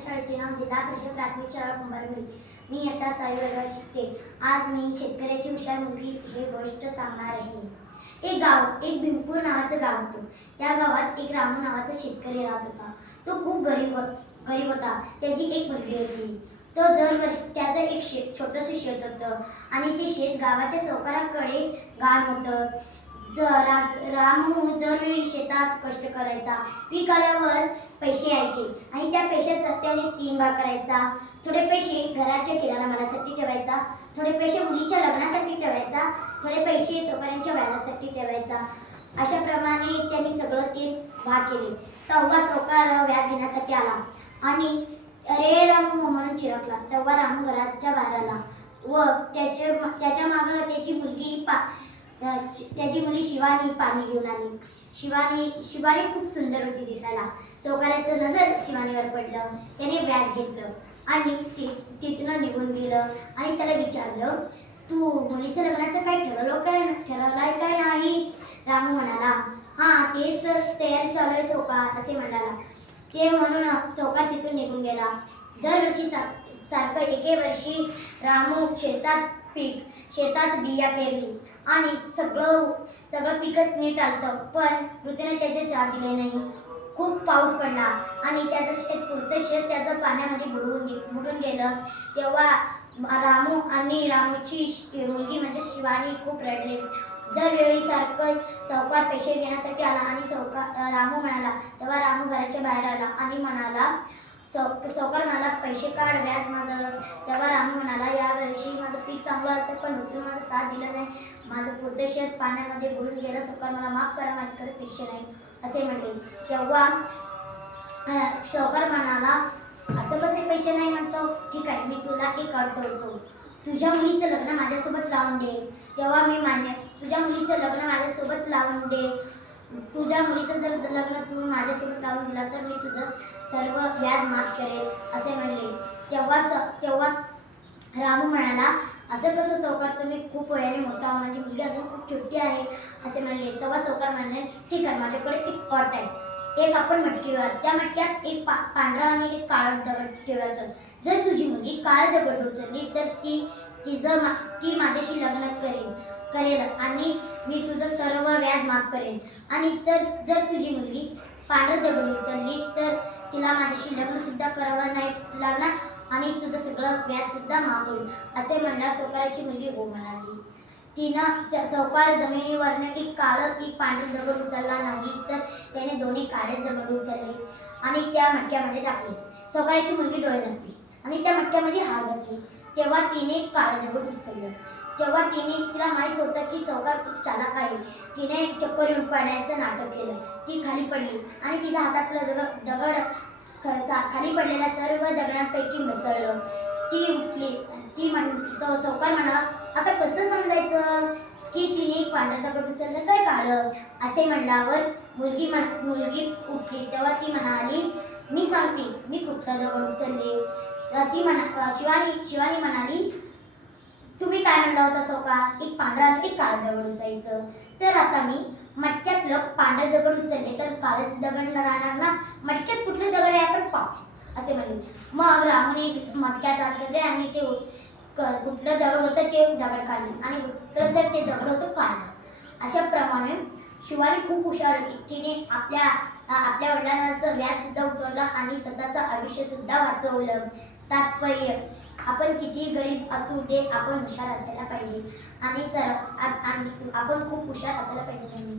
शाळेचे नाव जिल्हा परिषद प्राथमिक शाळा कुंभारवली. मी इयत्ता 6वी वर्गात शिकते. आज मी शेतकऱ्याची हुशार मुलगी हे गोष्ट सांगणार आहे. एक भीमपूर नावाचं गाव होतं. त्या गावात एक रामू नावाचा शेतकरी राहत होता. तो खूप गरीब होता. त्याची एक मुलगी होती. त्याचं एक छोटंसं शेत होतं आणि ते शेत गावाच्या सावकाराकडे गहाण होतं. रामू दरवेळी शेतात कष्ट करायचा. पीक आल्यावर पैसे यायचे आणि त्या पैशाचा त्याने 3 भाग करायचा. थोडे पैसे घराच्या किराणा मालासाठी ठेवायचा, थोडे पैसे मुलीच्या लग्नासाठी ठेवायचा, थोडे पैसे सावकारांच्या व्याजासाठी ठेवायचा. अशा प्रमाणे त्यांनी सगळं 3 भाग केले. तेव्हा सावकार व्याज घेण्यासाठी आला आणि अरे रामू म्हणून चिरकला. तेव्हा रामू घराच्या बाहेर आला व त्याच्या मागे त्याची मुली शिवानी पाणी घेऊन आली. शिवानी खूप सुंदर होती दिसायला. सावकाराचं नजर शिवानीवर पडलं. त्याने व्याज घेतलं आणि तिथनं निघून गेलं आणि त्याला विचारलं, तू मुलीचं लग्नाचं काय ठरवलंय काय नाही? रामू म्हणाला, हां तेच तयारी चालू आहे सावकार असे म्हणाला. ते म्हणून सावकार तिथून निघून गेला. दरवर्षी सारखं एके वर्षी रामू शेतात बिया पेरली आणि सगळं पिकत नीट आलं, पण ऋतूने त्याचे साथ दिले नाही. खूप पाऊस पडला आणि त्याचं पुरतं शेत त्याचं पाण्यामध्ये बुडून गेलं. तेव्हा रामू आणि रामूची मुलगी म्हणजे शिवानी खूप रडले. दरवेळी सारखं सावकार पैसे घेण्यासाठी आला आणि रामू म्हणाला. तेव्हा रामू घराच्या बाहेर आला आणि म्हणाला, सावकार म्हणाला, पैसे काढ व्याज माझं. तेव्हा रामू म्हणाला, यावर्षी माझं पीक चांगलं आलं पण ऋतून माझं साथ दिलं नाही. माझं पुरतं शेत पाण्यामध्ये बुडून गेलं. सावकार मला माफ करा, माझ्याकडे पैसे नाही असे म्हणले. तेव्हा सावकार म्हणाला, असं कसे पैसे नाही म्हणतो? ठीक आहे, मी तुला एक अट देतो. तुझ्या मुलीचं लग्न माझ्यासोबत लावून दे. तेव्हा मी मान्य. तुझ्या मुलीचं लग्न माझ्यासोबत लावून दे. तुझ्या मुलीचं जर लग्न तू माझ्यासोबत लावून दिला तर मी तुझं सर्व व्याज माफ करेल असे म्हणले. तेव्हा रामू म्हणाला, असं कसं सावकार, तुम्ही खूप वयाने मोठा, माझी मुलगी अजून खूप छोटी आहे असे म्हणले. तेव्हा सावकार म्हणाले, ठीक आहे, माझ्याकडे एक अट आहे. एक आपण मटकीवर, त्या मटक्यात एक पांढरा आणि एक काळा दगड ठेवतो. जर तुझी मुलगी काळा दगड उचलली तर ती माझ्याशी लग्न करेल आणि मी तुझं सर्व व्याज माफ करेन. आणि जर तुझी मुलगी पांढरा दगड उचलली तर तिला माझ्याशी लग्न सुद्धा करावं नाही लागणार आणि तुझं सगळं व्याज सुद्धा माफ होईल असे म्हणल्यास सावकाराची मुलगी हो म्हणाली. सावकार जमिनीवरनं एक काळं एक पांढरं दगड उचलला नाही तर त्याने दोन्ही काळे दगड उचलले आणि त्या मटक्यामध्ये टाकले. सावकाराची मुलगी डोळे झाकली आणि त्या मटक्यामध्ये हात घातली. तेव्हा तिने काळं दगड उचललं. तेव्हा तिला माहीत होतं की सावकार खूप चालाक आहे. तिने चक्कर येऊन पडण्याचं नाटक केलं. ती खाली पडली आणि तिच्या हातातलं दगड खाली पडलेल्या सर्व दगडांपैकी मिसळलं. ती उठली. सावकार म्हणाला, आता कसं समजायचं की तिने पांढरं दगड उचललं काय काळं असे म्हणल्यावर मुलगी उठली. तेव्हा ती म्हणाली, मी सांगते मी कुठलं दगड उचलले. शिवानी म्हणाली, तुम्ही काय म्हणला होता सावकार, एक पांढरा आणि एक काळं दगड उचलायचं. तर आता मी मटक्यातलं पांढरं दगड उचलले तर काळंच दगड राहणार ना. मटक्यात कुठलं दगड आहे आपण पाहू असे म्हणले. मग रामूने मटक्यात हात घातले आणि ते कुठलं दगड होतं ते दगड काढले आणि कुठलं तर ते दगड होतं काढलं. अशा प्रमाणे शिवानी खूप हुशार होती. तिने आपल्या वडिलांचं व्याज सुद्धा उचललं आणि स्वतःचं आयुष्य सुद्धा वाचवलं. तात्पर्य, आपण किती गरीब असू दे, आपण हुशार असायला पाहिजे आणि आपण खूप हुशार असायला पाहिजे.